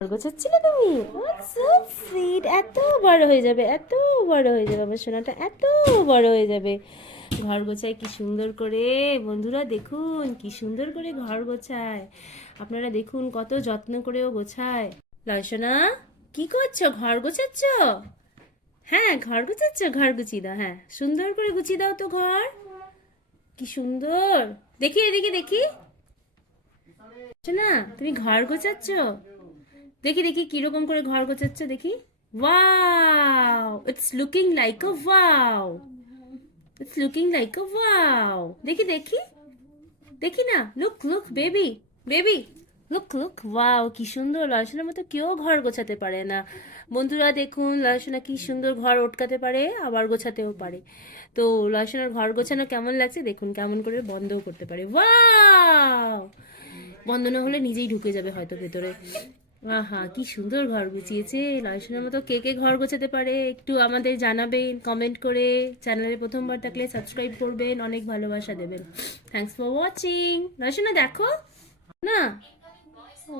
গোছাচ্ছিলে তুমি? So sweet, এত বড় হয়ে যাবে, এত বড় হয়ে যাবে আমার সোনাটা, এত বড় হয়ে যাবে। ঘর গোছায় কি সুন্দর করে, বন্ধুরা দেখুন কি সুন্দর করে ঘর গোছায়। আপনারা দেখুন কত যত্ন করেও গোছায়। লয়সোনা, কি করছো? ঘর গোছাচ্ছ? হ্যাঁ, ঘর গোছাচ্ছ, ঘর গুছিয়ে দাও। হ্যাঁ, সুন্দর করে গুছিয়ে দাও তো ঘর। কি সুন্দর, দেখি এদিকে দেখি। না, তুমি ঘর গোছাচ্ছ? দেখি দেখি কিরকম করে ঘর গোছাচ্ছ দেখি। Wow, it's looking like a wow, it's looking like a wow. দেখি দেখি দেখি না, look look baby, baby, look look, wow কি সুন্দর। লয়সোনার মতো কেউ ঘর গোছাতে পারে না। বন্ধুরা দেখুন লয়সোনা কি সুন্দর ঘর ওটকাতে পারে, আবার গোছাতেও পারে। তো লয়সোনার ঘর গোছানো কেমন লাগছে দেখুন, কেমন করে বন্ধও করতে পারে। ওয়াও, বন্ধ না হলে নিজেই ঢুকে যাবে হয়তো ভেতরে। আহা কি সুন্দর ঘর গুছিয়েছে। লয়সোনার মতো কে কে ঘর গোছাতে পারে একটু আমাদের জানাবেন কমেন্ট করে। চ্যানেলে প্রথমবার থাকলে সাবস্ক্রাইব করবেন, অনেক ভালোবাসা দেবেন। Thanks for watching. লয়সোনা দেখো না। ও